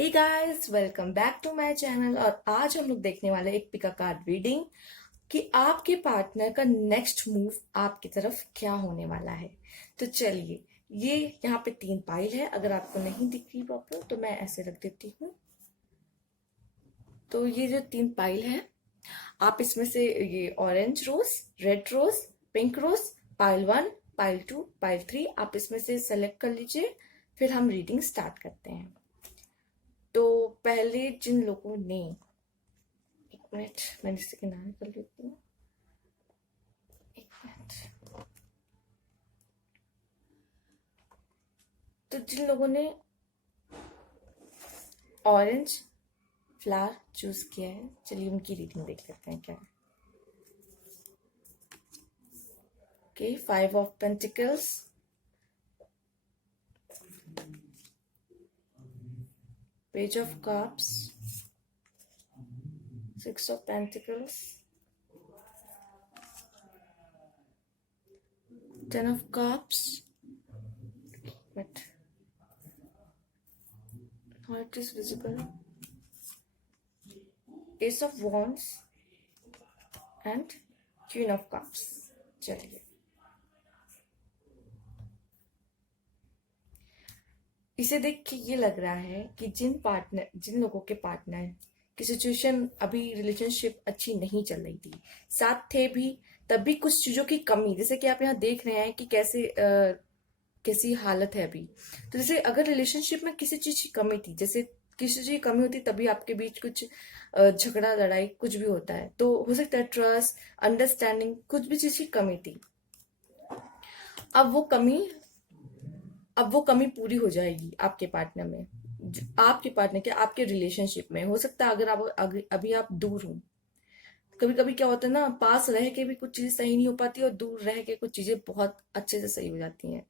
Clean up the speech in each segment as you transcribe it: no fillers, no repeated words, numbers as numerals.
Hey guys, welcome back to my channel. और आज हम लोग देखने वाले एक पिका कार्ड रीडिंग कि आपके पार्टनर का नेक्स्ट मूव आपकी तरफ क्या होने वाला है। तो चलिए, ये यहाँ पे 3 पाइल है। अगर आपको नहीं दिख रही प्रॉपर तो मैं ऐसे रख देती हूँ। तो ये जो 3 पाइल है, आप इसमें से ये ऑरेंज रोज, red rose, pink rose, pile 1, pile 2, pile 3 आप इसमें से सेलेक्ट कर लीजिए। फिर हम रीडिंग स्टार्ट करते हैं। तो पहले जिन लोगों ने, एक मिनट मैं इसे किनारे कर लेती हूँ। एक मिनट। तो जिन लोगों ने ऑरेंज फ्लावर चूज किया है, चलिए उनकी रीडिंग देख लेते हैं क्या है। Okay, 5 of pentacles, page of cups, 6 of pentacles, 10 of cups, but how it is visible, ace of wands and queen of cups। चलिए, इसे देख के ये लग रहा है कि जिन लोगों के पार्टनर की सिचुएशन अभी रिलेशनशिप अच्छी नहीं चल रही थी, साथ थे भी, तब भी कुछ चीजों की कमी, जैसे कि आप यहाँ देख रहे हैं कि कैसी हालत है अभी। तो जैसे अगर रिलेशनशिप में किसी चीज की कमी थी, जैसे किसी चीज की कमी होती तभी आपके बीच कुछ झगड़ा लड़ाई कुछ भी होता है। तो हो सकता है ट्रस्ट, अंडरस्टैंडिंग, कुछ भी चीज की कमी थी। अब वो कमी अब वो कमी पूरी हो जाएगी आपके पार्टनर में, आपके पार्टनर के आपके रिलेशनशिप में। हो सकता है अभी आप दूर हो। कभी कभी क्या होता है ना, पास रह के भी कुछ चीजें सही नहीं हो पाती और दूर रह के कुछ चीजें बहुत अच्छे से सही हो जाती हैं।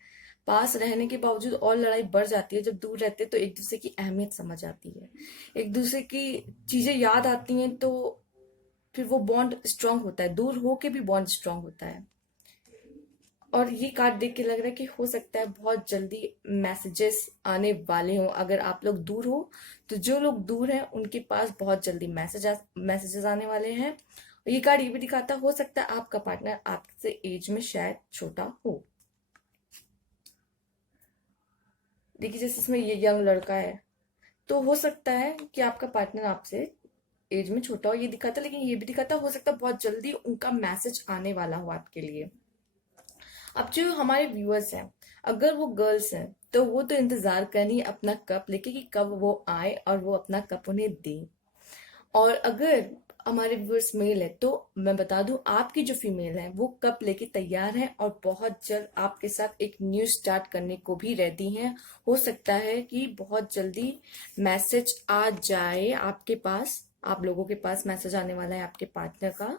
पास रहने के बावजूद और लड़ाई बढ़ जाती है। जब दूर रहते हैं तो एक दूसरे की अहमियत समझ आती है, एक दूसरे की चीजें याद आती हैं, तो फिर वो बॉन्ड स्ट्रांग होता है। दूर हो के भी बॉन्ड स्ट्रांग होता है। और ये कार्ड देख के लग रहा है कि हो सकता है बहुत जल्दी मैसेजेस आने वाले हों। अगर आप लोग दूर हो तो जो लोग दूर हैं उनके पास बहुत जल्दी मैसेजेस आने वाले हैं। और ये कार्ड ये भी दिखाता हो सकता है आपका पार्टनर आपसे एज में शायद छोटा हो। देखिए, जैसे इसमें ये यंग लड़का है, तो हो सकता है कि आपका पार्टनर आपसे एज में छोटा हो, ये दिखाता। लेकिन ये भी दिखाता हो सकता है बहुत जल्दी उनका मैसेज आने वाला हो आपके लिए। अब जो हमारे व्यूअर्स हैं, अगर वो गर्ल्स हैं तो वो तो इंतजार करनी अपना कप लेके कि कब वो आए और वो अपना कप उन्हें दे। और अगर हमारे व्यूअर्स मेल है तो मैं बता दूं, आपकी जो फीमेल है वो कप लेके तैयार है और बहुत जल्द आपके साथ एक न्यू स्टार्ट करने को भी रेडी है। हो सकता है कि बहुत जल्दी मैसेज आ जाए आपके पास, आप लोगों के पास मैसेज आने वाला है आपके पार्टनर का।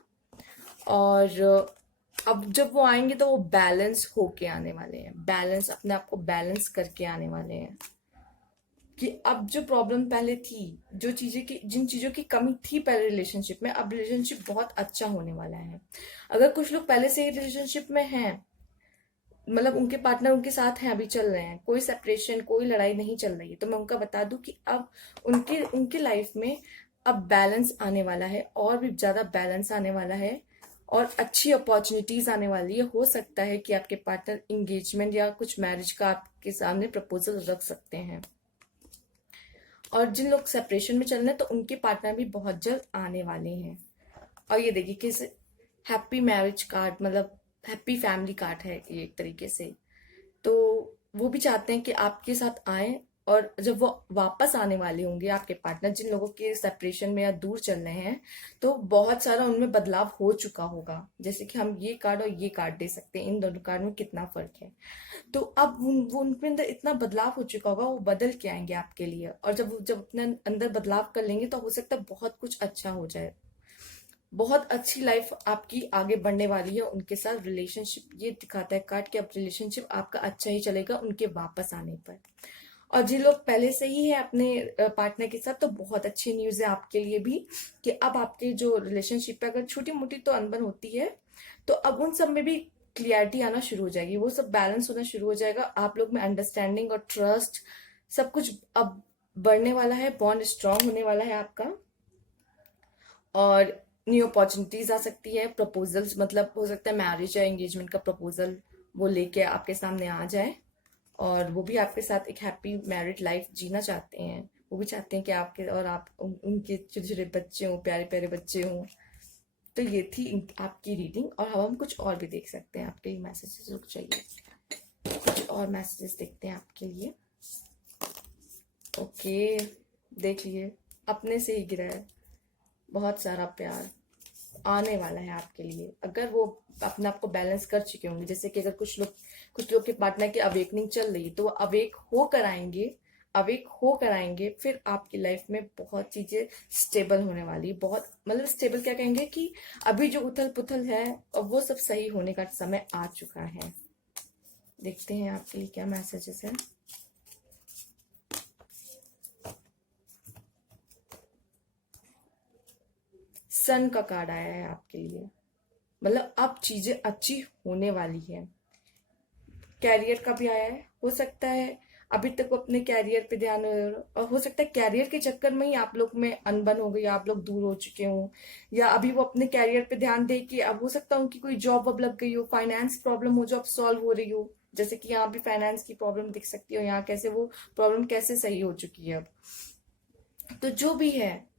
और अब जब वो आएंगे तो वो बैलेंस होके आने वाले हैं, बैलेंस, अपने आप को बैलेंस करके आने वाले हैं। कि अब जो प्रॉब्लम पहले थी, जिन चीजों की कमी थी पहले रिलेशनशिप में, अब रिलेशनशिप बहुत अच्छा होने वाला है। अगर कुछ लोग पहले से ही रिलेशनशिप में हैं, मतलब उनके पार्टनर उनके साथ हैं, अभी चल रहे हैं, कोई सेपरेशन कोई लड़ाई नहीं चल रही है, तो मैं उनका बता दूं कि अब उनके उनके लाइफ में अब बैलेंस आने वाला है, और भी ज्यादा बैलेंस आने वाला है और अच्छी अपॉर्चुनिटीज आने वाली है। हो सकता है कि आपके पार्टनर इंगेजमेंट या कुछ मैरिज का आपके सामने प्रपोजल रख सकते हैं। और जिन लोग सेपरेशन में चल रहे हैं तो उनके पार्टनर भी बहुत जल्द आने वाले हैं। और ये देखिए किस हैप्पी मैरिज कार्ड, मतलब हैप्पी फैमिली कार्ड है ये एक तरीके से। तो वो भी चाहते हैं कि आपके साथ आए, और जब वो वापस आने वाले होंगे आपके पार्टनर, जिन लोगों के सेपरेशन में या दूर चल रहे हैं, तो बहुत सारा उनमें बदलाव हो चुका होगा। जैसे कि हम ये कार्ड और ये कार्ड दे सकते हैं, इन दोनों कार्ड में कितना फर्क है। तो अब वो उनके अंदर इतना बदलाव हो चुका होगा, वो बदल के आएंगे आपके लिए। और जब जब अपने अंदर बदलाव कर लेंगे तो हो सकता है बहुत कुछ अच्छा हो जाए, बहुत अच्छी लाइफ आपकी आगे बढ़ने वाली है उनके साथ। रिलेशनशिप ये दिखाता है कार्ड कि अब रिलेशनशिप आपका अच्छा ही चलेगा उनके वापस आने पर। और जिन लोग पहले से ही है अपने पार्टनर के साथ, तो बहुत अच्छी न्यूज है आपके लिए भी कि अब आपके जो रिलेशनशिप है, अगर छोटी मोटी तो अनबन होती है, तो अब उन सब में भी क्लियरिटी आना शुरू हो जाएगी, वो सब बैलेंस होना शुरू हो जाएगा। आप लोग में अंडरस्टैंडिंग और ट्रस्ट सब कुछ अब बढ़ने वाला है, बॉन्ड स्ट्रांग होने वाला है आपका, और न्यू अपॉर्चुनिटीज आ सकती है। प्रपोजल्स, मतलब हो सकता है मैरिज या एंगेजमेंट का प्रपोजल वो लेके आपके सामने आ जाए, और वो भी आपके साथ एक हैप्पी मैरिड लाइफ जीना चाहते हैं। वो भी चाहते हैं कि आपके और आप उनके छोटे छोटे बच्चे हों, प्यारे प्यारे बच्चे हों। तो ये थी आपकी रीडिंग, और हम कुछ और भी देख सकते हैं आपके मैसेजेस। रुक चाहिए, कुछ और मैसेजेस देखते हैं आपके लिए। ओके, देख लिए, अपने से ही गिरा है, बहुत सारा प्यार आने वाला है आपके लिए, अगर वो अपने आप को बैलेंस कर चुके होंगे। जैसे कि अगर कुछ लोग के पार्टनर की अवेकनिंग चल रही है, तो वो अवेक होकर आएंगे, फिर आपकी लाइफ में बहुत चीजें स्टेबल होने वाली है। बहुत, मतलब स्टेबल क्या कहेंगे कि अभी जो उथल पुथल है, अब वो सब सही होने का समय आ चुका है। देखते हैं आपके लिए क्या मैसेजेस है। सन का कार्ड आया है आपके लिए, मतलब अब चीजें अच्छी होने वाली है। कैरियर का भी आया है, हो सकता है अभी तक वो अपने कैरियर पे ध्यान, और हो सकता है कैरियर के चक्कर में ही आप लोग में अनबन हो गई, आप लोग दूर हो चुके हो, या अभी वो अपने कैरियर पे ध्यान दे कि अब हो सकता है उनकी कोई जॉब अब लग गई हो, फाइनेंस प्रॉब्लम हो जो अब सॉल्व हो रही हो। जैसे कि यहाँ भी फाइनेंस की प्रॉब्लम दिख सकती हो, यहाँ कैसे वो प्रॉब्लम कैसे सही हो चुकी है अब। तो जो भी है,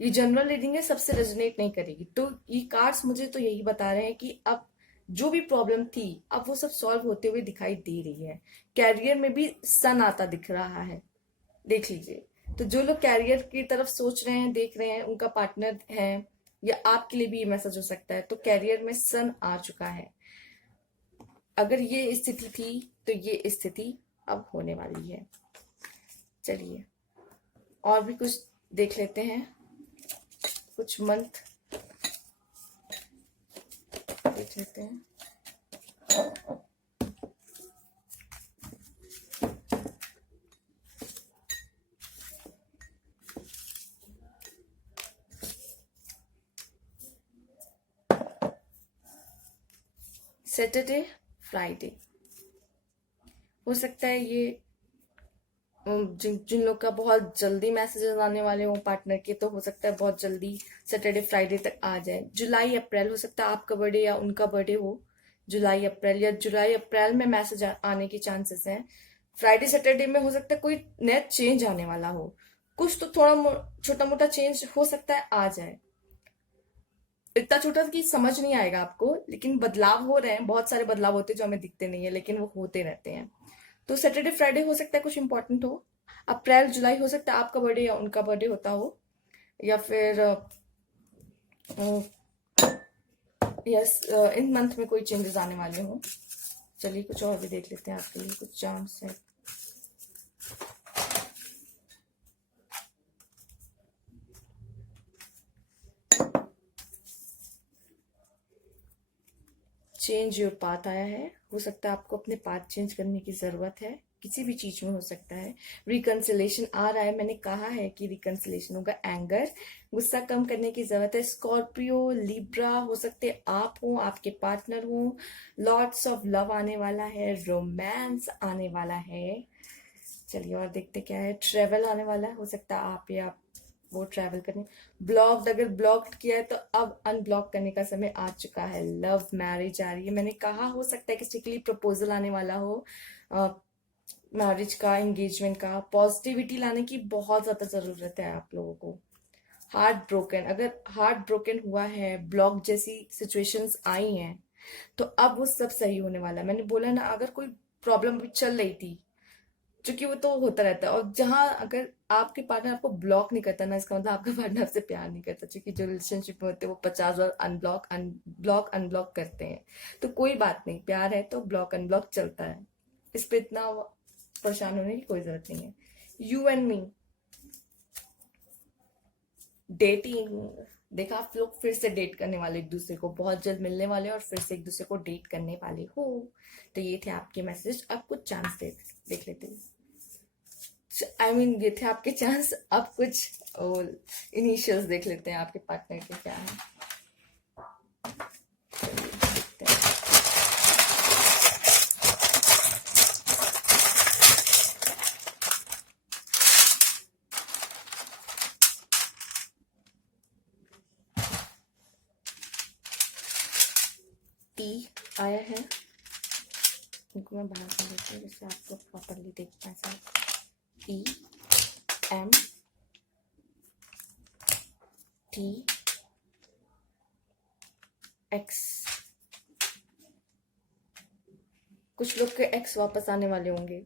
ये जनरल रीडिंग है, सबसे रेजोनेट नहीं करेगी। तो ये कार्ड्स मुझे तो यही बता रहे हैं कि अब जो भी प्रॉब्लम थी, अब वो सब सॉल्व होते हुए दिखाई दे रही है। कैरियर में भी सन आता दिख रहा है, देख लीजिए। तो जो लोग कैरियर की तरफ सोच रहे हैं, देख रहे हैं, उनका पार्टनर है, या आपके लिए भी ये मैसेज हो सकता है। तो कैरियर में सन आ चुका है। अगर ये स्थिति थी, तो ये स्थिति अब होने वाली है। चलिए और भी कुछ देख लेते हैं, कुछ मंथ देख लेते हैं। सैटरडे, फ्राइडे, हो सकता है ये जिन जिन लोग का बहुत जल्दी मैसेजेस आने वाले हो पार्टनर के, तो हो सकता है बहुत जल्दी सैटरडे फ्राइडे तक आ जाए। जुलाई अप्रैल, हो सकता है आपका बर्थडे या उनका बर्थडे हो जुलाई अप्रैल, या जुलाई अप्रैल में मैसेज आने के चांसेस हैं। फ्राइडे सैटरडे में हो सकता है कोई नया चेंज आने वाला हो, कुछ तो थोड़ा छोटा मोटा चेंज हो सकता है आ जाए। इतना छोटा कि समझ नहीं आएगा आपको, लेकिन बदलाव हो रहे हैं, बहुत सारे बदलाव होते हैं जो हमें दिखते नहीं है, लेकिन वो होते रहते हैं। तो सैटरडे फ्राइडे हो सकता है कुछ इंपॉर्टेंट हो। अप्रैल जुलाई हो सकता है आपका बर्थडे या उनका बर्थडे होता हो, या फिर यस इन मंथ में कोई चेंजेस आने वाले हो। चलिए कुछ और भी देख लेते हैं आपके लिए, कुछ चांस है। चेंज योर पाथ आया है, हो सकता है आपको अपने पाथ चेंज करने की जरूरत है, किसी भी चीज में हो सकता है। रिकंसिलेशन आ रहा है, मैंने कहा है कि रिकंसिलेशन होगा। एंगर, गुस्सा कम करने की जरूरत है। स्कॉर्पियो, लिब्रा, हो सकते आप हो, आपके पार्टनर हो। लॉट्स ऑफ लव आने वाला है, रोमांस आने वाला है। चलिए और देखते क्या है। ट्रेवल आने वाला है, हो सकता है आप या वो ट्रैवल करने। ब्लॉक्ड, अगर ब्लॉक्ड किया है तो अब अनब्लॉक करने का समय आ चुका है। लव मैरिज आ रही है, मैंने कहा हो सकता है किसी के लिए प्रपोजल आने वाला हो, मैरिज का, एंगेजमेंट का। पॉजिटिविटी लाने की बहुत ज्यादा जरूरत है आप लोगों को। हार्ट ब्रोकन, अगर हार्ट ब्रोकन हुआ है, ब्लॉक जैसी सिचुएशंस आई हैं, तो अब वो सब सही होने वाला है। मैंने बोला ना, अगर कोई प्रॉब्लम अभी चल रही थी, क्योंकि वो तो होता रहता है, और जहां अगर आपके पार्टनर आपको ब्लॉक नहीं करता ना, इसका मतलब आपका पार्टनर आपसे प्यार नहीं करता। क्योंकि जो रिलेशनशिप में होते हैं वो 50 बार अनब्लॉक करते हैं। तो कोई बात नहीं, प्यार है तो ब्लॉक अनब्लॉक चलता है, इस पे इतना परेशान होने की कोई जरूरत नहीं है। यू एंड मी, डेटिंग, देखा आप लोग फिर से डेट करने वाले, एक दूसरे को बहुत जल्द मिलने वाले, और फिर से एक दूसरे को डेट करने वाले हो। तो ये थे आपके मैसेज, अब कुछ चांस देख लेते हैं। ये थे आपके चांस, अब कुछ इनिशियल्स देख लेते हैं आपके पार्टनर के क्या है। देखते हैं। टी आया है, इनको मैं बाहर कर देती हूँ जिससे आप लोग प्रॉपरली देख पाए सब। ई एम टी एक्स, कुछ लोग के एक्स वापस आने वाले होंगे।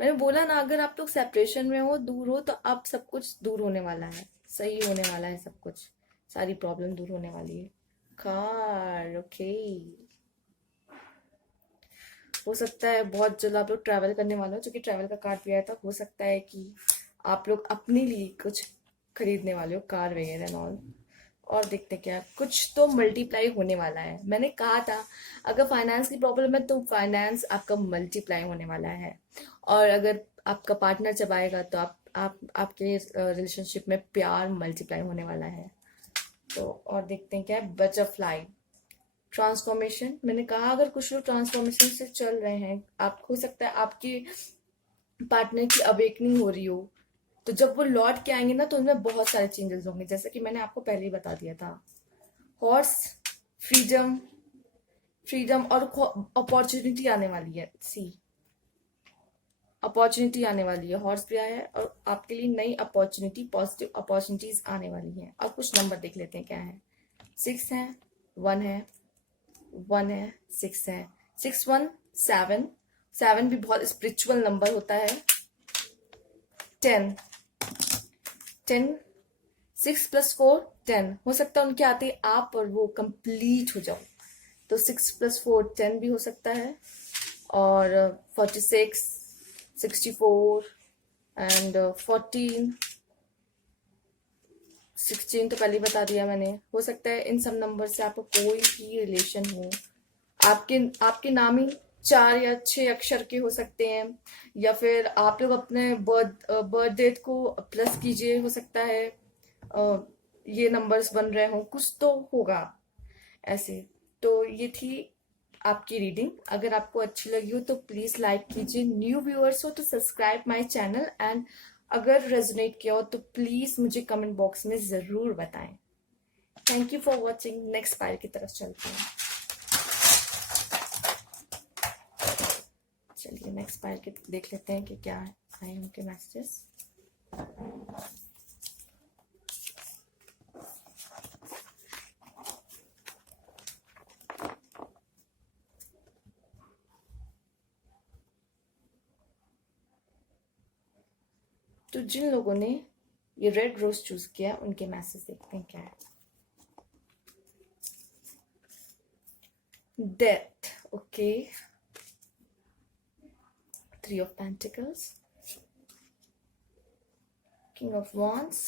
मैंने बोला ना, अगर आप लोग सेपरेशन में हो, दूर हो, तो अब सब कुछ दूर होने वाला है, सही होने वाला है सब कुछ, सारी प्रॉब्लम दूर होने वाली है। कार ओके, हो सकता है बहुत जल्द आप लोग ट्रैवल करने वाले हो, क्योंकि ट्रैवल का कार्ड भी आया था। हो सकता है कि आप लोग अपने लिए कुछ खरीदने वाले हो, कार वगैरह एंड ऑल। और देखते क्या, कुछ तो मल्टीप्लाई होने वाला है। मैंने कहा था अगर फाइनेंस की प्रॉब्लम है तो फाइनेंस आपका मल्टीप्लाई होने वाला है, और अगर आपका पार्टनर जब आएगा तो आप आपके रिलेशनशिप में प्यार मल्टीप्लाई होने वाला है। तो और देखते हैं क्या है, बटरफ्लाई ट्रांसफॉर्मेशन। मैंने कहा अगर कुछ लोग ट्रांसफॉर्मेशन से चल रहे हैं, आप हो सकता है आपके पार्टनर की अवेकनिंग हो रही हो, तो जब वो लौट के आएंगे ना तो उनमें बहुत सारे चेंजेस होंगे, जैसे कि मैंने आपको पहले ही बता दिया था। हॉर्स, फ्रीडम, फ्रीडम और अपॉर्चुनिटी आने वाली है। सी, अपॉर्चुनिटी आने वाली है, हॉर्स भी आया है, और आपके लिए नई अपॉर्चुनिटी, पॉजिटिव अपॉर्चुनिटीज आने वाली हैं। और कुछ नंबर देख लेते हैं क्या है। 6 है, 1 है, 1 है, 6 है, 6 1 7, 7 भी बहुत स्पिरिचुअल नंबर होता है। 10, 10, 6 + 4 10, हो सकता है उनके आते ही आप और वो कंप्लीट हो जाओ, तो 6 + 4 10 भी हो सकता है। और 46, 64 एंड 14, 16 तो पहले ही बता दिया मैंने। हो सकता है इन सब नंबर से आपको कोई भी रिलेशन हो, आपके आपके नाम ही 4 या 6 अक्षर के हो सकते हैं, या फिर आप लोग अपने बर्थ डेट को प्लस कीजिए, हो सकता है ये नंबर्स बन रहे हो, कुछ तो होगा ऐसे। तो ये थी आपकी रीडिंग। अगर आपको अच्छी लगी हो तो प्लीज लाइक कीजिए, न्यू व्यूअर्स हो तो सब्सक्राइब माय चैनल, एंड अगर रेजोनेट किया हो तो प्लीज मुझे कमेंट बॉक्स में जरूर बताएं। Thank you for watching. Next file की तरफ चलते हैं। चलिए नेक्स्ट फाइल के देख लेते हैं कि क्या आए उनके मैसेजेस। तो जिन लोगों ने ये रेड रोज चूज किया उनके मैसेज देखते हैं क्या है। Death okay, 3 of Pentacles, King of Wands,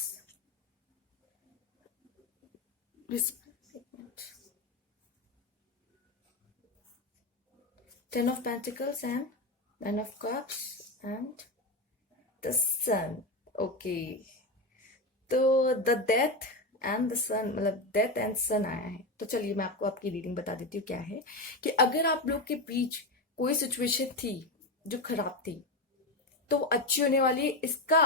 segment, 10 of Pentacles and 9 of Cups and the Sun okay. तो द डेथ एंड द सन, मतलब डेथ एंड सन आया है। तो चलिए मैं आपको आपकी रीडिंग बता देती हूँ क्या है, कि अगर आप लोग के बीच कोई सिचुएशन थी जो खराब थी तो अच्छी होने वाली है, इसका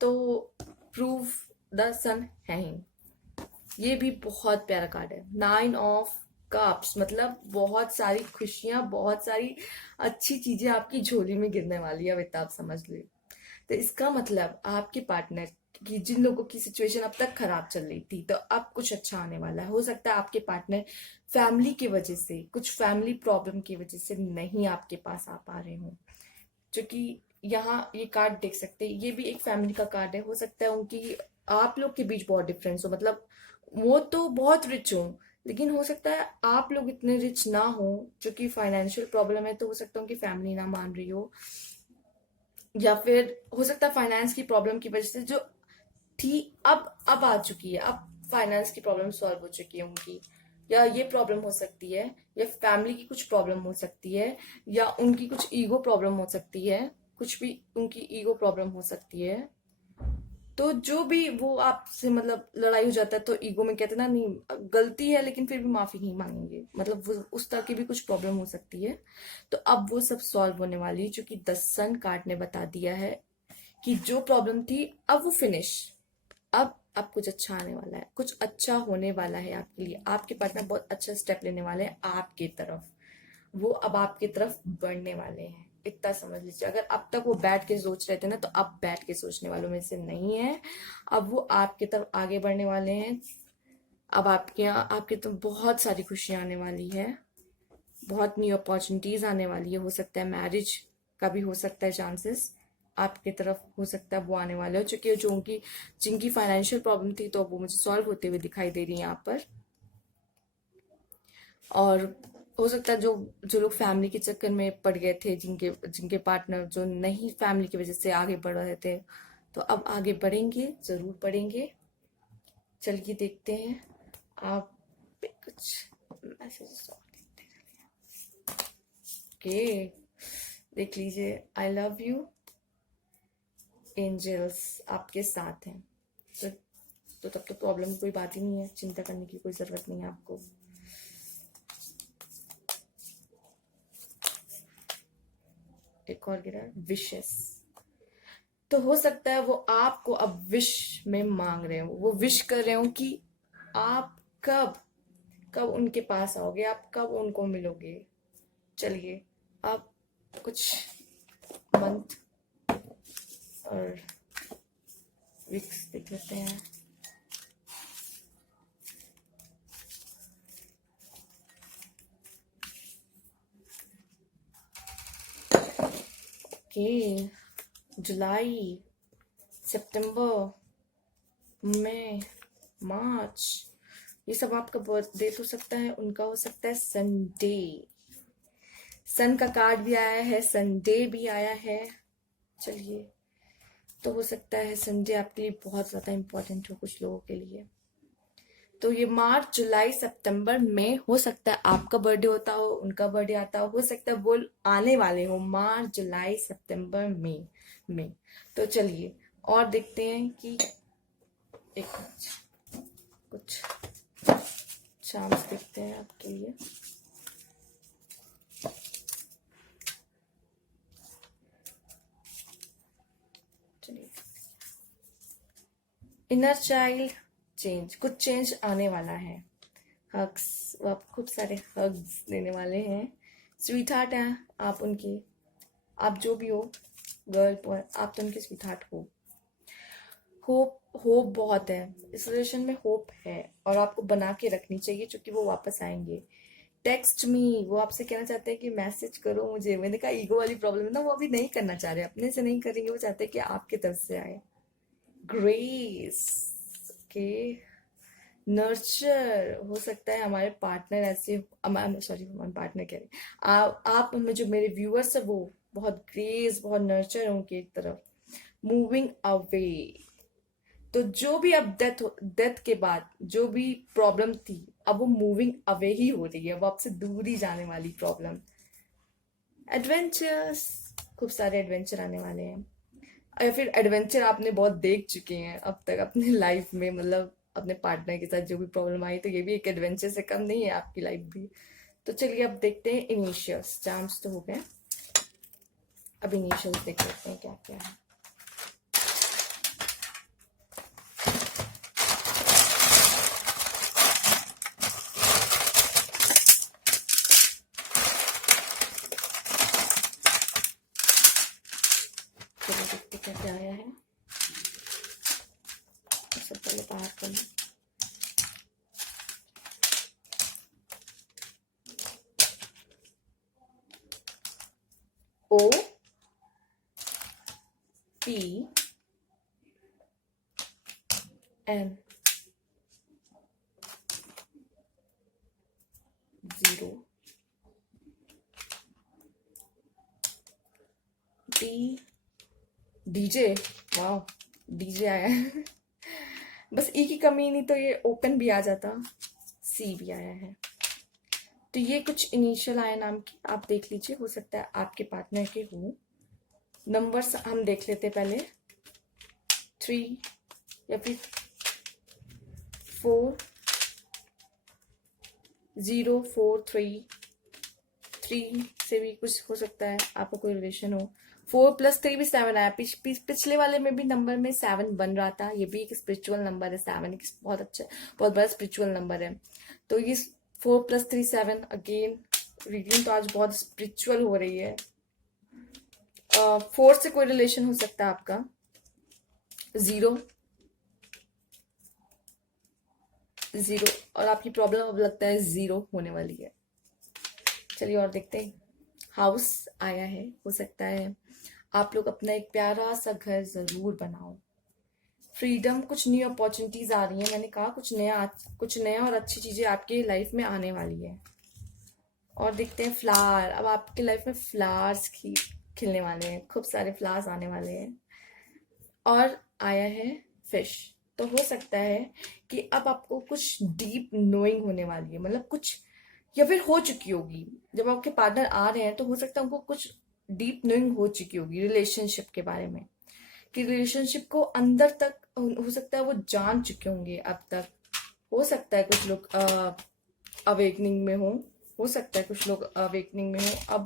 तो प्रूफ द सन है ही। ये भी बहुत प्यारा कार्ड है, 9 ऑफ कप्स, मतलब बहुत सारी खुशियां, बहुत सारी अच्छी चीजें आपकी झोली में गिरने वाली है, अब इतना आप समझ लो। तो इसका मतलब आपके पार्टनर की, जिन लोगों की सिचुएशन अब तक खराब चल रही थी, तो अब कुछ अच्छा आने वाला है। हो सकता है आपके पार्टनर फैमिली की वजह से, कुछ फैमिली प्रॉब्लम की वजह से नहीं आपके पास आ पा रहे हो, जो कि यहाँ ये कार्ड देख सकते हैं, ये भी एक फैमिली का कार्ड है। हो सकता है उनकी आप लोग के बीच बहुत डिफरेंस हो, मतलब वो तो बहुत रिच हो, लेकिन हो सकता है आप लोग इतने रिच ना हो, जो कि फाइनेंशियल प्रॉब्लम है, तो हो सकता है उनकी फैमिली ना मान रही हो, या फिर हो सकता है फाइनेंस की प्रॉब्लम की वजह से जो थी अब आ चुकी है, अब फाइनेंस की प्रॉब्लम सॉल्व हो चुकी है उनकी, या ये प्रॉब्लम हो सकती है, या फैमिली की कुछ प्रॉब्लम हो सकती है, या उनकी कुछ ईगो प्रॉब्लम हो सकती है, कुछ भी उनकी ईगो प्रॉब्लम हो सकती है। तो जो भी वो आपसे मतलब लड़ाई हो जाता है तो ईगो में कहते हैं ना, नहीं गलती है लेकिन फिर भी माफी नहीं मांगेंगे, मतलब वो उस तरह की भी कुछ प्रॉब्लम हो सकती है। तो अब वो सब सॉल्व होने वाली है, जो कि द सन कार्ड ने बता दिया है कि जो प्रॉब्लम थी अब वो फिनिश, अब अब कुछ अच्छा आने वाला है, कुछ अच्छा होने वाला है आपके लिए। आपके पार्टनर बहुत अच्छा स्टेप लेने वाले हैं आपकी तरफ, वो अब आपकी तरफ बढ़ने वाले हैं, इतना समझ लीजिए। अगर अब तक वो बैठ के सोच रहे थे ना, तो अब बैठ के सोचने वालों में से नहीं है, अब वो आपकी तरफ आगे बढ़ने वाले हैं। अब आपके यहाँ आपके तो बहुत सारी खुशियां आने वाली है, बहुत न्यू अपॉर्चुनिटीज आने वाली है। हो सकता है मैरिज का भी हो सकता है चांसेस आपकी तरफ, हो सकता है वो आने वाले हो, चूंकि जो उनकी जिनकी फाइनेंशियल प्रॉब्लम थी तो वो मुझे सॉल्व होते हुए दिखाई दे रही है यहाँ पर। और हो सकता है जो जो लोग फैमिली के चक्कर में पड़ गए थे, जिनके जिनके पार्टनर जो नहीं फैमिली की वजह से आगे बढ़ रहे थे, तो अब आगे बढ़ेंगे, जरूर बढ़ेंगे। चलिए देखते हैं आप पे कुछ मैसेजेस और देखते हैं। ओके, देख लीजिए, आई लव यू, एंजल्स आपके साथ हैं। तो तब तो प्रॉब्लम की कोई बात ही नहीं है, चिंता करने की कोई जरूरत नहीं है आपको। एक और गिरा, विशेस। तो हो सकता है वो आपको अब विश में मांग रहे हो, वो विश कर रहे हो कि आप कब कब उनके पास आओगे, आप कब उनको मिलोगे। चलिए आप कुछ मंथ और वीक्स देख लेते हैं। ओके, जुलाई, सितंबर, मई, मार्च, ये सब आपका बर्थडे हो सकता है, उनका हो सकता है संडे। सन का कार्ड भी आया है, संडे भी आया है। चलिए, तो हो सकता है संडे आपके लिए बहुत ज्यादा इंपॉर्टेंट हो कुछ लोगों के लिए। तो ये मार्च, जुलाई, सितंबर में हो सकता है आपका बर्थडे होता हो, उनका बर्थडे आता हो सकता है वो आने वाले हो मार्च, जुलाई, सितंबर, मई में। तो चलिए और देखते हैं कि एक कुछ चांस देखते हैं आपके लिए। चलिए, इनर चाइल्ड चेंज, कुछ चेंज आने वाला है। हग्स, वो आप खूब सारे हग्स देने वाले हैं। स्वीट हार्ट हैं आप उनकी, आप जो भी हो, गर्ल बॉय, आप तो उनके स्वीट हार्ट हो। होप, होप बहुत है इस रिलेशन में, होप है और आपको बना के रखनी चाहिए, क्योंकि वो वापस आएंगे। टेक्स्ट मी, वो आपसे कहना चाहते हैं कि मैसेज करो मुझे। मैंने कहा ईगो वाली प्रॉब्लम है ना, वो अभी नहीं करना चाह रहे, अपने से नहीं करेंगे, वो चाहते हैं कि आपके तरफ से आए। ग्रेस, ओके, नर्चर, हो सकता है हमारे पार्टनर ऐसे, सॉरी हमारे पार्टनर कह रहे, आप में जो मेरे व्यूअर्स है वो बहुत ग्रेस, बहुत नर्चर है उनकी एक तरफ। मूविंग अवे, तो जो भी अब डेथ के बाद जो भी प्रॉब्लम थी, अब वो मूविंग अवे ही हो रही है, वो आपसे दूर ही जाने वाली प्रॉब्लम। एडवेंचर्स, खूब सारे एडवेंचर आने वाले हैं, या फिर एडवेंचर आपने बहुत देख चुके हैं अब तक अपनी लाइफ में, मतलब अपने पार्टनर के साथ जो भी प्रॉब्लम आई, तो ये भी एक एडवेंचर से कम नहीं है आपकी लाइफ भी। तो चलिए अब देखते हैं इनिशियल्स, चार्म्स तो हो गए, अब इनिशियल्स देख लेते हैं क्या क्या है। चलिए देखते क्या क्या आया है, सबसे पहले बाहर कर लो। O P N 0 D DJ, वाह, डीजे आया है बस ई की कमी नहीं तो ये ओपन भी आ जाता, सी भी आया है। तो ये कुछ इनिशियल आया नाम की, आप देख लीजिए, हो सकता है आपके पार्टनर के हो। नंबर्स हम देख लेते पहले, 3 या फिर 4, 0 4 3 3 से भी कुछ हो सकता है आपका कोई रिलेशन हो। 4+3 भी 7 आया। पिछले वाले में भी नंबर में 7 बन रहा था। ये भी एक स्पिरिचुअल नंबर है। 7 एक बहुत अच्छा, बहुत बड़ा स्पिरिचुअल नंबर है। तो ये 4+3 7 अगेन। रीडिंग तो आज बहुत स्पिरिचुअल हो रही है। 4 से कोई रिलेशन हो सकता है आपका। 0 0 और आपकी प्रॉब्लम अब लगता है 0 होने वाली है। चलिए और देखते हैं। हाउस आया है। हो सकता है आप लोग अपना एक प्यारा सा घर जरूर बनाओ। फ्रीडम, कुछ न्यू अपॉर्चुनिटीज आ रही है। मैंने कहा कुछ नया और अच्छी चीजें आपके लाइफ में आने वाली है। और देखते हैं फ्लावर। अब आपके लाइफ में फ्लावर्स खिलने वाले हैं। खूब सारे फ्लावर्स आने वाले हैं। और आया है फिश। तो हो सकता है कि अब आपको कुछ डीप नोइंग होने वाली है। मतलब कुछ, या फिर हो चुकी होगी। जब आपके पार्टनर आ रहे हैं तो हो सकता है उनको कुछ डीप नोइंग हो चुकी होगी रिलेशनशिप के बारे में। कि रिलेशनशिप को अंदर तक हो सकता है वो जान चुके होंगे अब तक। हो सकता है कुछ लोग अवेकनिंग में हो सकता है कुछ लोग अवेकनिंग में हो। अब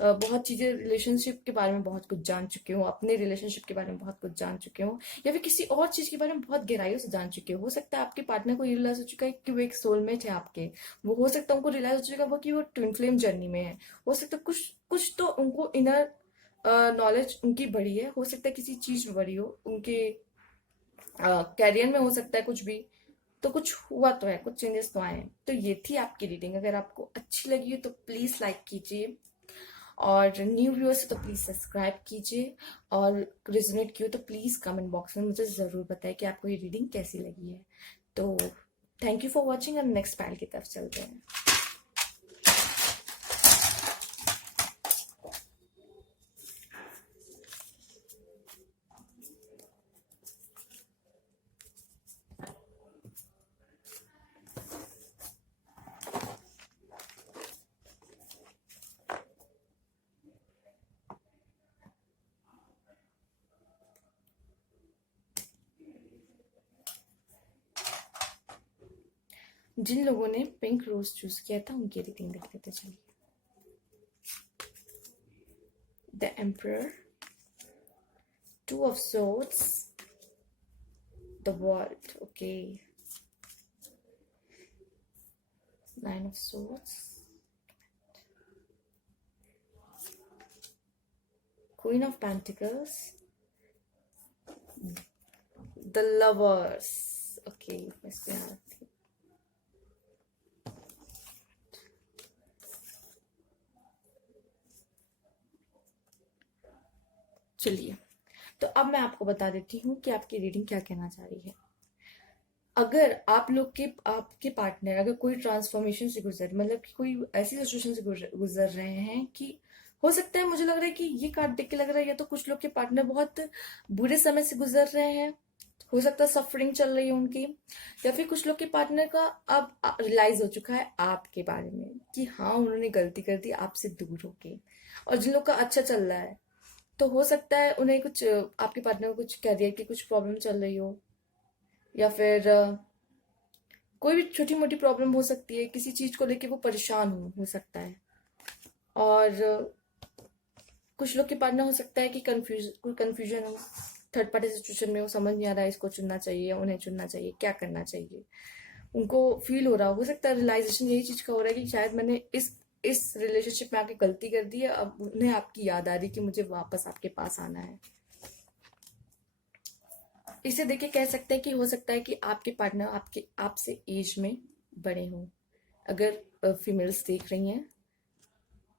बहुत चीजें रिलेशनशिप के बारे में बहुत कुछ जान चुके हो। अपने रिलेशनशिप के बारे में बहुत कुछ जान चुके हो, या फिर किसी और चीज के बारे में बहुत गहराइयों से जान चुके हो सकता है आपके पार्टनर को ये रियलाइज हो चुका है कि वो एक सोलमेट है आपके। वो हो सकता है उनको रियलाइज हो चुका है कि वो ट्विन फ्लेम जर्नी में है। हो सकता है कुछ कुछ तो उनको इनर नॉलेज उनकी बढ़ी है। हो सकता है किसी चीज में बढ़ी हो उनके कैरियर में। हो सकता है कुछ भी। तो कुछ हुआ तो है, कुछ चेंजेस तो आए हैं। तो ये थी आपकी रीडिंग। अगर आपको अच्छी लगी हो तो प्लीज लाइक कीजिए, और न्यू व्यूअर्स तो प्लीज सब्सक्राइब कीजिए, और रेजोनेट की हो तो प्लीज कमेंट बॉक्स में मुझे जरूर बताएं कि आपको ये रीडिंग कैसी लगी है। तो थैंक यू फॉर वॉचिंग। हम नेक्स्ट पैनल की तरफ चलते हैं। जिन लोगों ने पिंक रोज चूज किया था उनकी रीडिंग देख लेते चलिए। The emperor, 2 of swords, the world, okay, 9 of swords, Queen of Pentacles, the lovers, okay, बस यहाँ थी। चलिए, तो अब मैं आपको बता देती हूँ कि आपकी रीडिंग क्या कहना चाह रही है। अगर आप लोग के आपके पार्टनर अगर कोई ट्रांसफॉर्मेशन से गुजर, मतलब कि कोई ऐसी सिचुएशन से गुजर रहे हैं कि हो सकता है, मुझे लग रहा है कि ये कार्ड देख के लग रहा है या तो कुछ लोग के पार्टनर बहुत बुरे समय से गुजर रहे हैं। हो सकता है सफरिंग चल रही है उनकी, या फिर कुछ लोग के पार्टनर का अब रियलाइज हो चुका है आपके बारे में कि हाँ उन्होंने गलती कर दी आपसे दूर होके। और जिन लोग का अच्छा चल रहा है तो हो सकता है उन्हें कुछ आपके पार्टनर को कुछ कैरियर की कुछ प्रॉब्लम चल रही हो, या फिर कोई भी छोटी मोटी प्रॉब्लम हो सकती है। किसी चीज को लेके वो परेशान हो सकता है। और कुछ लोग के पार्टनर हो सकता है कि कोई कंफ्यूजन हो, थर्ड पार्टी सिचुएशन में वो समझ नहीं आ रहा है इसको चुनना चाहिए या उन्हें चुनना चाहिए, क्या करना चाहिए। उनको फील हो सकता है रियलाइजेशन यही चीज का हो रहा है कि शायद मैंने इस रिलेशनशिप में आके गलती कर दी है। अब उन्हें आपकी याद आ रही कि मुझे वापस आपके पास आना है। इसे देख के कह सकते हैं कि हो सकता है कि आपके पार्टनर आपसे एज में बड़े हों। अगर फीमेल्स देख रही हैं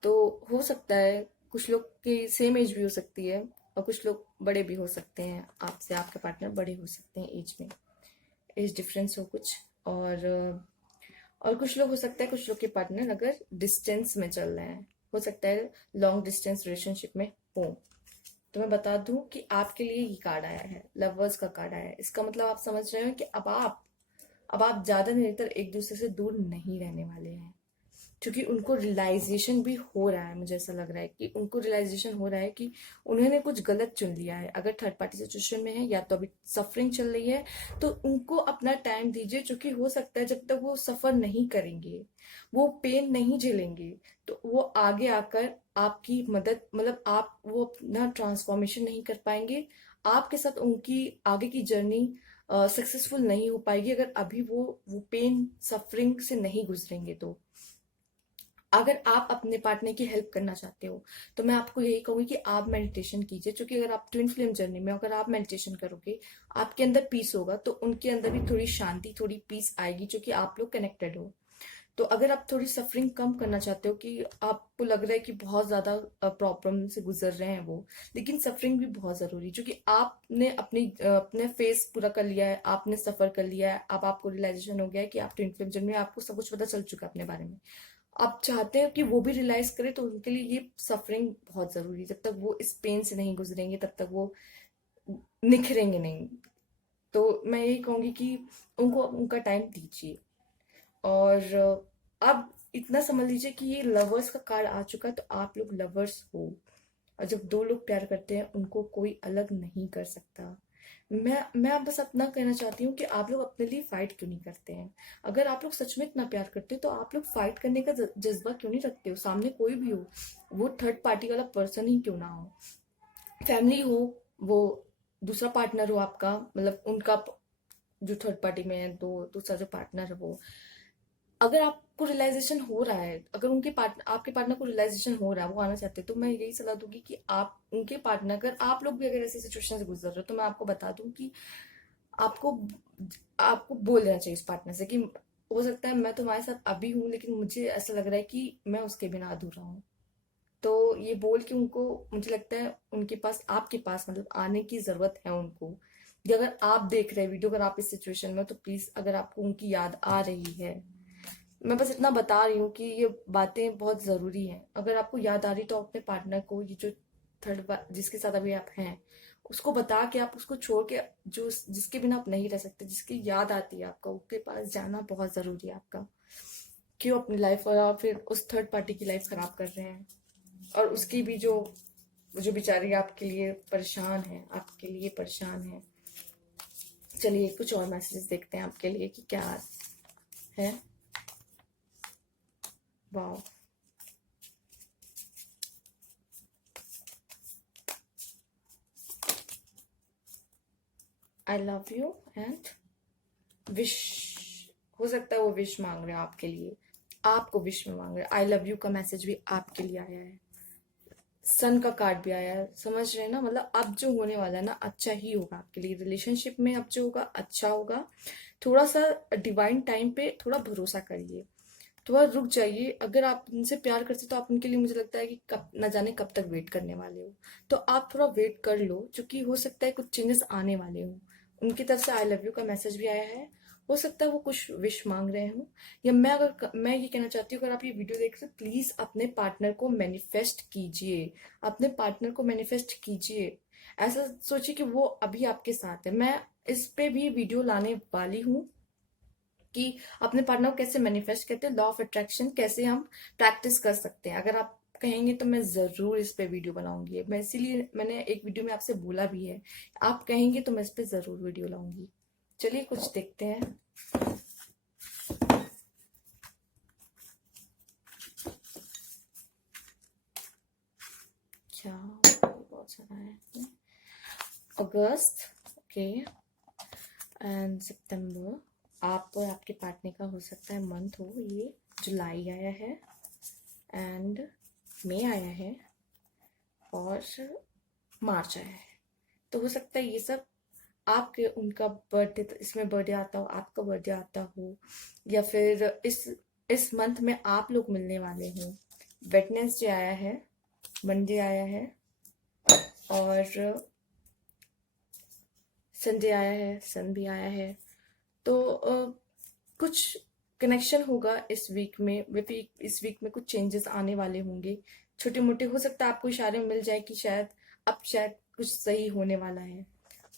तो हो सकता है कुछ लोग की सेम एज भी हो सकती है, और कुछ लोग बड़े भी हो सकते हैं आपसे। आपके पार्टनर बड़े हो सकते हैं एज में, एज डिफरेंस हो कुछ। और कुछ लोग हो सकता है कुछ लोग के पार्टनर अगर डिस्टेंस में चल रहे हैं, हो सकता है लॉन्ग डिस्टेंस रिलेशनशिप में हो। तो मैं बता दूं कि आपके लिए ये कार्ड आया है, लवर्स का कार्ड आया है। इसका मतलब आप समझ रहे हो कि अब आप ज्यादा देर तक एक दूसरे से दूर नहीं रहने वाले हैं। क्योंकि उनको रियलाइजेशन भी हो रहा है, मुझे ऐसा लग रहा है कि उनको रियलाइजेशन हो रहा है कि उन्होंने कुछ गलत चुन लिया है। अगर थर्ड पार्टी सिचुएशन में है या तो अभी सफरिंग चल रही है, तो उनको अपना टाइम दीजिए, क्योंकि हो सकता है जब तक वो सफर नहीं करेंगे, वो पेन नहीं झेलेंगे, तो वो आगे आकर आपकी मदद, मतलब आप वो अपना ट्रांसफॉर्मेशन नहीं कर पाएंगे, आपके साथ उनकी आगे की जर्नी सक्सेसफुल नहीं हो पाएगी, अगर अभी वो पेन सफरिंग से नहीं गुजरेंगे। तो अगर आप अपने पार्टनर की हेल्प करना चाहते हो, तो मैं आपको यही कहूंगी कि आप मेडिटेशन कीजिए, क्योंकि अगर आप ट्विन फ्लेम जर्नी में अगर आप मेडिटेशन करोगे, आपके अंदर पीस होगा, तो उनके अंदर भी थोड़ी शांति, थोड़ी पीस आएगी, क्योंकि आप लोग कनेक्टेड हो। तो अगर आप थोड़ी सफरिंग कम करना चाहते हो, कि आपको लग रहा है कि बहुत ज्यादा प्रॉब्लम से गुजर रहे हैं वो, लेकिन सफरिंग भी बहुत जरूरी है, क्योंकि आपने अपने फेस पूरा कर लिया है, आपने सफर कर लिया है, अब आपको रियलाइजेशन हो गया है कि आप ट्विन फ्लेम जर्नी में, आपको सब कुछ पता चल चुका है अपने बारे में। आप चाहते हैं कि वो भी रियलाइज करे, तो उनके लिए ये सफरिंग बहुत जरूरी है। जब तक वो इस पेन से नहीं गुजरेंगे, तब तक वो निखरेंगे नहीं। तो मैं यही कहूंगी कि उनको उनका टाइम दीजिए। और अब इतना समझ लीजिए कि ये लवर्स का कार्ड आ चुका है, तो आप लोग लवर्स हो। और जब दो लोग प्यार करते हैं, उनको कोई अलग नहीं कर सकता। मैं बस अपना कहना चाहती हूँ कि आप लोग अपने लिए फाइट क्यों नहीं करते हैं? अगर आप लोग सच में इतना प्यार करते हो, तो आप लोग फाइट करने का जज्बा क्यों नहीं रखते हो? सामने कोई भी हो, वो थर्ड पार्टी वाला पर्सन ही क्यों ना हो, फैमिली हो, वो दूसरा पार्टनर हो आपका, मतलब उनका जो थर्ड पार्टी में है, दो दूसरा जो पार्टनर है वो, अगर आपको रियलाइजेशन हो रहा है, अगर उनके पार्टनर आपके पार्टनर को रियलाइजेशन हो रहा है, वो आना चाहते हैं, तो मैं यही सलाह दूंगी कि आप उनके पार्टनर, अगर आप लोग भी अगर ऐसी सिचुएशन से गुजर रहे हो, तो मैं आपको बता दूं कि आपको आपको बोल देना चाहिए इस पार्टनर से कि हो सकता है मैं तुम्हारे साथ अभी हूँ, लेकिन मुझे ऐसा लग रहा है कि मैं उसके बिना अधूरा हूँ। तो ये बोल के उनको, मुझे लगता है उनके पास, आपके पास मतलब आने की जरूरत है उनको। कि अगर आप देख रहे हैं वीडियो, अगर आप इस सिचुएशन में हो, तो प्लीज, अगर आपको उनकी याद आ रही है, मैं बस इतना बता रही हूँ कि ये बातें बहुत जरूरी हैं। अगर आपको याद आ रही, तो अपने पार्टनर को, ये जो थर्ड बार जिसके साथ अभी आप हैं, उसको बता के, आप उसको छोड़ के, जो जिसके बिना आप नहीं रह सकते, जिसकी याद आती है आपका, उसके पास जाना बहुत जरूरी है आपका। क्यों अपनी लाइफ और आप फिर उस थर्ड पार्टी की लाइफ खराब कर रहे हैं? और उसकी भी जो जो बेचारी आपके लिए परेशान है, आपके लिए परेशान है। चलिए कुछ और मैसेजेस देखते हैं आपके लिए कि क्या है। वाह, I love you and wish. हो सकता है वो विश मांग रहे हैं आपके लिए, आपको विश में मांग रहे हैं। आई लव यू का मैसेज भी आपके लिए आया है, सन का कार्ड भी आया है। समझ रहे हैं ना, मतलब अब जो होने वाला है ना, अच्छा ही होगा आपके लिए। रिलेशनशिप में अब जो होगा अच्छा होगा। थोड़ा सा डिवाइन टाइम पे थोड़ा भरोसा करिए, थोड़ा रुक जाइए। अगर आप उनसे प्यार करते, तो आप उनके लिए, मुझे लगता है कि कब न जाने कब तक वेट करने वाले हो। तो आप थोड़ा वेट कर लो, क्योंकि हो सकता है कुछ चेंजेस आने वाले हो। उनकी तरफ से आई लव यू का मैसेज भी आया है। हो सकता है वो कुछ विश मांग रहे हो, या मैं ये कहना चाहती हूँ, अगर आप ये वीडियो देख रहे हो, प्लीज अपने पार्टनर को मैनिफेस्ट कीजिए, अपने पार्टनर को मैनिफेस्ट कीजिए। ऐसा सोचिए कि वो अभी आपके साथ है। मैं इस पे भी वीडियो लाने वाली हूँ कि अपने पार्टनर को कैसे मैनिफेस्ट करते हैं, लॉ ऑफ अट्रैक्शन कैसे हम प्रैक्टिस कर सकते हैं। अगर आप कहेंगे, तो मैं जरूर इस पे वीडियो बनाऊंगी। मैं इसीलिए मैंने एक वीडियो में आपसे बोला भी है, आप कहेंगे तो मैं इस पे जरूर वीडियो लाऊंगी। चलिए कुछ देखते हैं। क्या, बहुत सारा है। अगस्त, ओके, एंड सितंबर। आप और आपके पार्टनर का हो सकता है मंथ हो ये। जुलाई आया है, एंड मई आया है, और मार्च आया है। तो हो सकता है ये सब आपके, उनका बर्थडे, तो इसमें बर्थडे आता हो, आपका बर्थडे आता हो, या फिर इस मंथ में आप लोग मिलने वाले हो। वेडनेसडे आया है, मंडे आया है, और संडे आया है, सन भी आया है। तो कुछ कनेक्शन होगा इस वीक में, वे भी इस वीक में कुछ चेंजेस आने वाले होंगे, छोटे मोटे। हो सकता है आपको इशारे मिल जाए कि शायद अब शायद कुछ सही होने वाला है।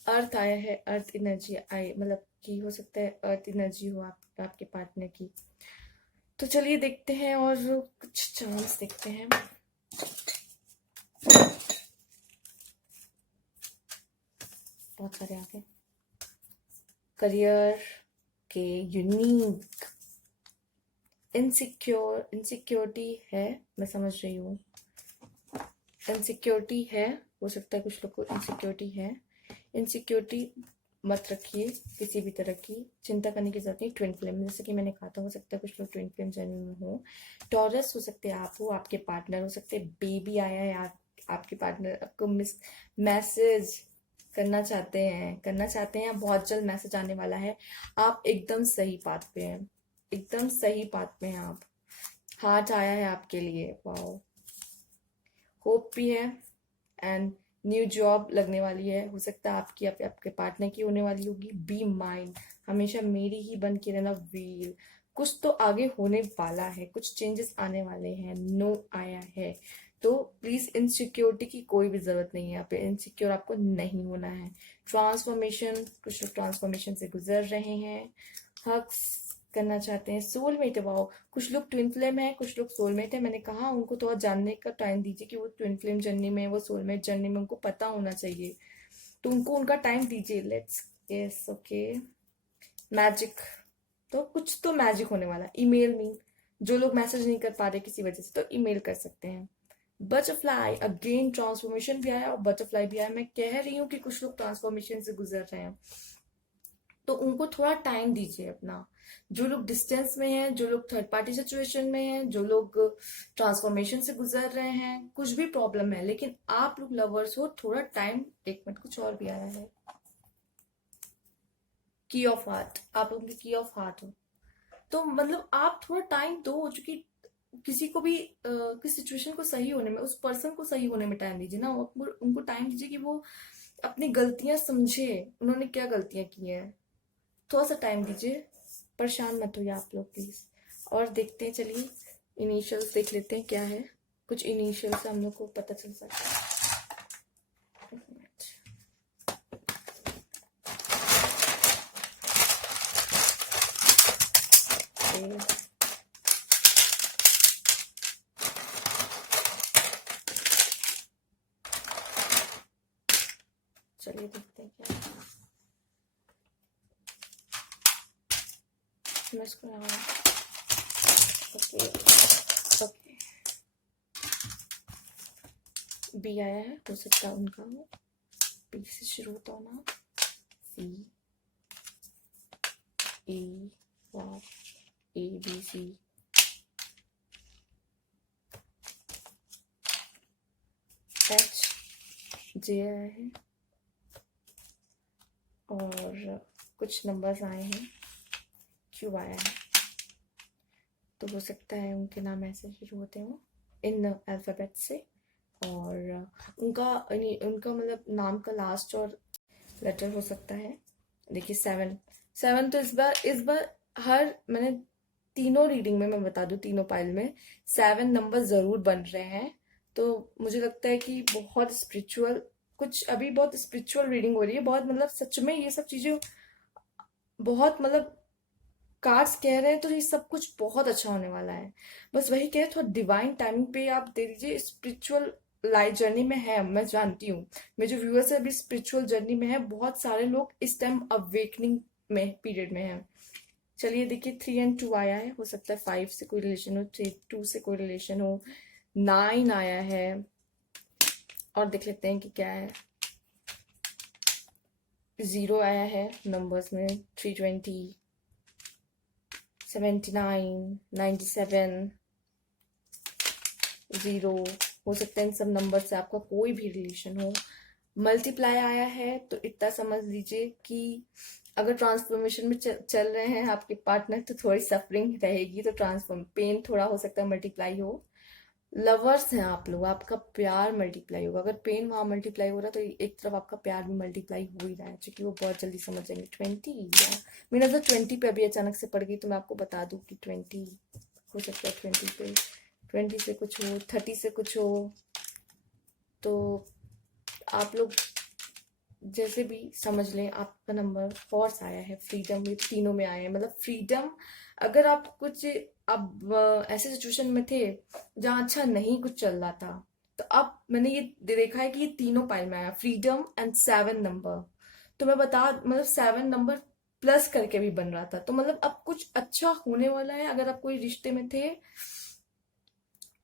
अर्थ आया है, अर्थ एनर्जी आई, मतलब कि हो सकता है अर्थ एनर्जी हो आपके पार्टनर की। तो चलिए देखते हैं और कुछ चांस देखते हैं। बहुत सारे आगे करियर के यूनिक इनसिक्योरिटी है, मैं समझ रही हूँ। इनसिक्योरिटी है, हो सकता है कुछ लोग को इनसिक्योरिटी है। इनसिक्योरिटी मत रखिए किसी भी तरह की, चिंता करने की जरूरत नहीं। ट्विन फ्लेम, जैसे कि मैंने कहा था, हो सकता है कुछ लोग ट्विन फ्लेम जर्नी में हो। टॉरस हो सकते हैं आप, हो आपके पार्टनर हो सकते हैं। बेबी आया है, आपके पार्टनर आपको मैसेज करना चाहते हैं, बहुत जल्द मैसेज आने वाला है। आप एकदम सही बात पे हैं, एकदम सही बात पे हैं आप। हार्ट आया है आपके लिए, वाओ। होप भी है एंड न्यू जॉब लगने वाली है, हो सकता है आपकी आपके पार्टनर की होने वाली होगी। बी माइंड, हमेशा मेरी ही बन के रहना। व्हील, कुछ तो आगे होने वाला है, कुछ चेंजेस आने वाले हैं। नो आया है, तो प्लीज इनसिक्योरिटी की कोई भी जरूरत नहीं है। यहाँ पे इनसिक्योर आपको नहीं होना है। ट्रांसफॉर्मेशन, कुछ लोग ट्रांसफॉर्मेशन से गुजर रहे हैं। हक्स करना चाहते हैं। Soulmate, wow. कुछ लोग ट्विन फ्लेम है, कुछ लोग सोलमेट है। मैंने कहा उनको थोड़ा जानने का टाइम दीजिए कि वो ट्विन फ्लेम जर्नी में, वो सोलमेट जर्नी में, उनको पता होना चाहिए, तो उनको उनका टाइम दीजिए। Let's, yes, okay. मैजिक, तो कुछ तो मैजिक होने वाला है। ईमेल मी, जो लोग मैसेज नहीं कर पा रहे किसी वजह से, तो ईमेल कर सकते हैं। बटरफ्लाई, अगेन ट्रांसफॉर्मेशन भी आया और बटरफ्लाई भी आया। मैं कह रही हूँ कि कुछ लोग ट्रांसफॉर्मेशन से गुजर रहे हैं, तो उनको थोड़ा टाइम दीजिए अपना। जो लोग डिस्टेंस में हैं, जो लोग थर्ड पार्टी सिचुएशन में हैं, जो लोग ट्रांसफॉर्मेशन से गुजर रहे हैं, कुछ भी प्रॉब्लम है, लेकिन आप लोग लवर्स हो, थोड़ा टाइम। एक मिनट, कुछ और भी आया है। की ऑफ हार्ट, आप लोगों की की ऑफ हार्ट हो, तो मतलब आप थोड़ा टाइम दो, क्योंकि किसी को भी किस सिचुएशन को सही होने में, उस पर्सन को सही होने में टाइम दीजिए ना। उनको टाइम दीजिए कि वो अपनी गलतियां समझे, उन्होंने क्या गलतियां की हैं। थोड़ा सा टाइम दीजिए, परेशान मत होइए आप लोग प्लीज। और देखते हैं, चलिए इनिशियल्स देख लेते हैं क्या है। कुछ इनिशियल से हम लोग को पता चल सकता है। एक मिनट। ए, चलिए देखते हैं क्या है। मैं इसको ओके, ओके। बी आया है, हो सकता है उनका हो। बी से शुरू होता होना। C, E, R, A, B, C, H, J आया है और कुछ नंबर्स आए हैं। क्यू आया है, तो हो सकता है उनके नाम ऐसे शुरू होते हो इन अल्फ़ाबेट से। और उनका उनका मतलब नाम का लास्ट और लेटर हो सकता है। देखिए, 7, 7 तो इस बार हर, मैंने तीनों रीडिंग में, मैं बता दूं, तीनों पाइल में 7 नंबर जरूर बन रहे हैं। तो मुझे लगता है कि बहुत स्पिरिचुअल, कुछ अभी बहुत स्पिरिचुअल रीडिंग हो रही है, बहुत मतलब सच में ये सब चीजें बहुत मतलब कार्ड्स कह रहे हैं, तो ये सब कुछ बहुत अच्छा होने वाला है। बस वही कह, थोड़ा डिवाइन टाइमिंग पे आप दे दीजिए। स्पिरिचुअल लाइफ जर्नी में है, मैं जानती हूँ, मेरे जो व्यूअर्स है अभी स्पिरिचुअल जर्नी में है। बहुत सारे लोग इस टाइम अवेकनिंग में पीरियड में है। चलिए देखिए, 3 एंड 2 आया है, हो सकता है 5 से कोई रिलेशन हो, 2 से कोई रिलेशन हो। 9 आया है, और देख लेते हैं कि क्या है। 0 आया है नंबर्स में, 320, 79, 97, 0। हो सकता है इन सब नंबर से आपका कोई भी रिलेशन हो। मल्टीप्लाई आया है, तो इतना समझ लीजिए कि अगर ट्रांसफॉर्मेशन में चल रहे हैं आपके पार्टनर, तो थोड़ी सफरिंग रहेगी, तो ट्रांसफॉर्म पेन थोड़ा हो सकता है मल्टीप्लाई हो। लवर्स हैं आप लोग, आपका प्यार मल्टीप्लाई होगा। अगर पेन वहां मल्टीप्लाई हो रहा है, तो एक तरफ आपका प्यार भी मल्टीप्लाई हो ही रहा है, क्योंकि वो बहुत जल्दी समझ जाएंगे। 20, मेरी नजर 20 पे अभी अचानक से पड़ गई, तो मैं आपको बता दूं कि 20 हो सकता है। 20 पे, 20 से कुछ हो, 30 से कुछ हो, तो आप लोग जैसे भी समझ लें, आपका नंबर फोर्स आया है, फ्रीडम भी तीनों में आया है, मतलब फ्रीडम। अगर आप कुछ अब ऐसे सिचुएशन में थे जहाँ अच्छा नहीं कुछ चल रहा था, तो अब मैंने ये देखा है कि ये तीनों पाइल में आया, फ्रीडम एंड 7 नंबर। तो मैं बता, मतलब 7 नंबर प्लस करके भी बन रहा था, तो मतलब अब कुछ अच्छा होने वाला है। अगर आप कोई रिश्ते में थे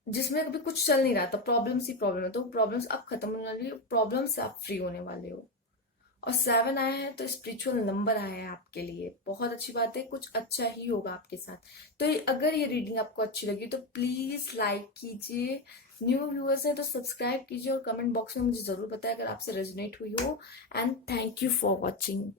जिसमें कभी कुछ चल नहीं रहा था, प्रॉब्लम्स ही प्रॉब्लम है, तो प्रॉब्लम्स अब खत्म होने वाली है, प्रॉब्लम से आप फ्री होने वाले हो। और 7 आया है तो स्पिरिचुअल नंबर आया है आपके लिए, बहुत अच्छी बात है, कुछ अच्छा ही होगा आपके साथ। तो अगर ये रीडिंग आपको अच्छी लगी तो प्लीज लाइक कीजिए, न्यू व्यूअर्स हैं तो सब्सक्राइब कीजिए, और कमेंट बॉक्स में मुझे जरूर बताएं अगर आपसे रेजोनेट हुई हो। And thank you for watching.